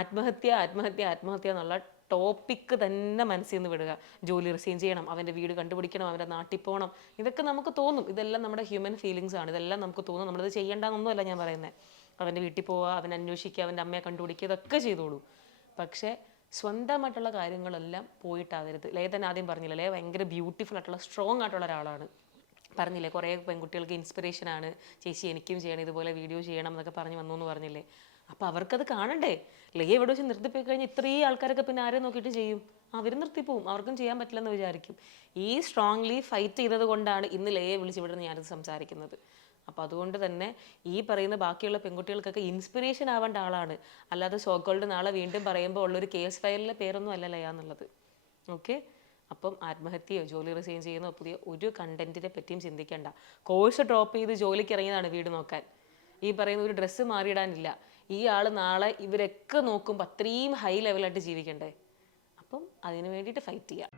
ആത്മഹത്യ ആത്മഹത്യ ആത്മഹത്യ എന്നുള്ള ടോപ്പിക്ക് തന്നെ മനസ്സിൽ നിന്ന് വിടുക. ജോലി റിസൈൻ ചെയ്യണം, അവൻ്റെ വീട് കണ്ടുപിടിക്കണം, അവൻ്റെ നാട്ടിൽ പോകണം, ഇതൊക്കെ നമുക്ക് തോന്നും. ഇതെല്ലാം നമ്മുടെ ഹ്യൂമൻ ഫീലിങ്സ് ആണ്. ഇതെല്ലാം നമുക്ക് തോന്നും. നമ്മളിത് ചെയ്യേണ്ടെന്നൊന്നുമല്ല ഞാൻ പറയുന്നത്. അവൻ്റെ വീട്ടിൽ പോവുക, അവൻ അന്വേഷിക്കുക, അവൻ്റെ അമ്മയെ കണ്ടുപിടിക്കുക, ഇതൊക്കെ ചെയ്തോളൂ. പക്ഷേ സ്വന്തമായിട്ടുള്ള കാര്യങ്ങളെല്ലാം പോയിട്ടാകരുത്. ലേ തന്നെ ആദ്യം പറഞ്ഞില്ല, ലേ ഭയങ്കര ബ്യൂട്ടിഫുൾ ആയിട്ടുള്ള സ്ട്രോങ് ആയിട്ടുള്ള ഒരാളാണ്. പറഞ്ഞില്ലേ, കുറേ പെൺകുട്ടികൾക്ക് ഇൻസ്പിറേഷനാണ്. ചേച്ചി എനിക്കും ചെയ്യണം, ഇതുപോലെ വീഡിയോ ചെയ്യണം എന്നൊക്കെ പറഞ്ഞ് വന്നു എന്ന് പറഞ്ഞില്ലേ. അപ്പോൾ അവർക്കത് കാണണ്ടേ? ലേ എവിടെ വെച്ച് നിർത്തിപ്പോയി കഴിഞ്ഞാൽ ഇത്രയും ആൾക്കാരൊക്കെ പിന്നെ ആരെ നോക്കിയിട്ട് ചെയ്യും? അവർ നിർത്തിപ്പോവും, അവർക്കും ചെയ്യാൻ പറ്റില്ലെന്ന് വിചാരിക്കും. ഈ സ്ട്രോങ്ലി ഫൈറ്റ് ചെയ്തത് കൊണ്ടാണ് ഇന്ന് ലയെ വിളിച്ച് ഇവിടെ നിന്ന് ഞാനത് സംസാരിക്കുന്നത്. അപ്പോൾ അതുകൊണ്ട് തന്നെ ഈ പറയുന്ന ബാക്കിയുള്ള പെൺകുട്ടികൾക്കൊക്കെ ഇൻസ്പിറേഷൻ ആവേണ്ട ആളാണ്. അല്ലാതെ സോക്കോൾഡ് നാളെ വീണ്ടും പറയുമ്പോൾ ഉള്ളൊരു കേസ് ഫയലിലെ പേരൊന്നും അല്ല ലയ എന്നുള്ളത്. ഓക്കെ. അപ്പം ആത്മഹത്യയോ ജോലി റിസൈൻ ചെയ്യുന്നോ പുതിയ ഒരു കണ്ടന്റിനെ പറ്റിയും ചിന്തിക്കേണ്ട. കോഴ്സ് ഡ്രോപ്പ് ചെയ്ത് ജോലിക്ക് ഇറങ്ങിയതാണ് വീട് നോക്കാൻ. ഈ പറയുന്ന ഒരു ഡ്രസ്സ് മാറിയിടാനില്ല. ഈ ആൾ നാളെ ഇവരൊക്കെ നോക്കുമ്പോൾ അത്രയും ഹൈ ലെവലായിട്ട് ജീവിക്കണ്ടേ? അപ്പം അതിന് വേണ്ടിയിട്ട് ഫൈറ്റ് ചെയ്യുക.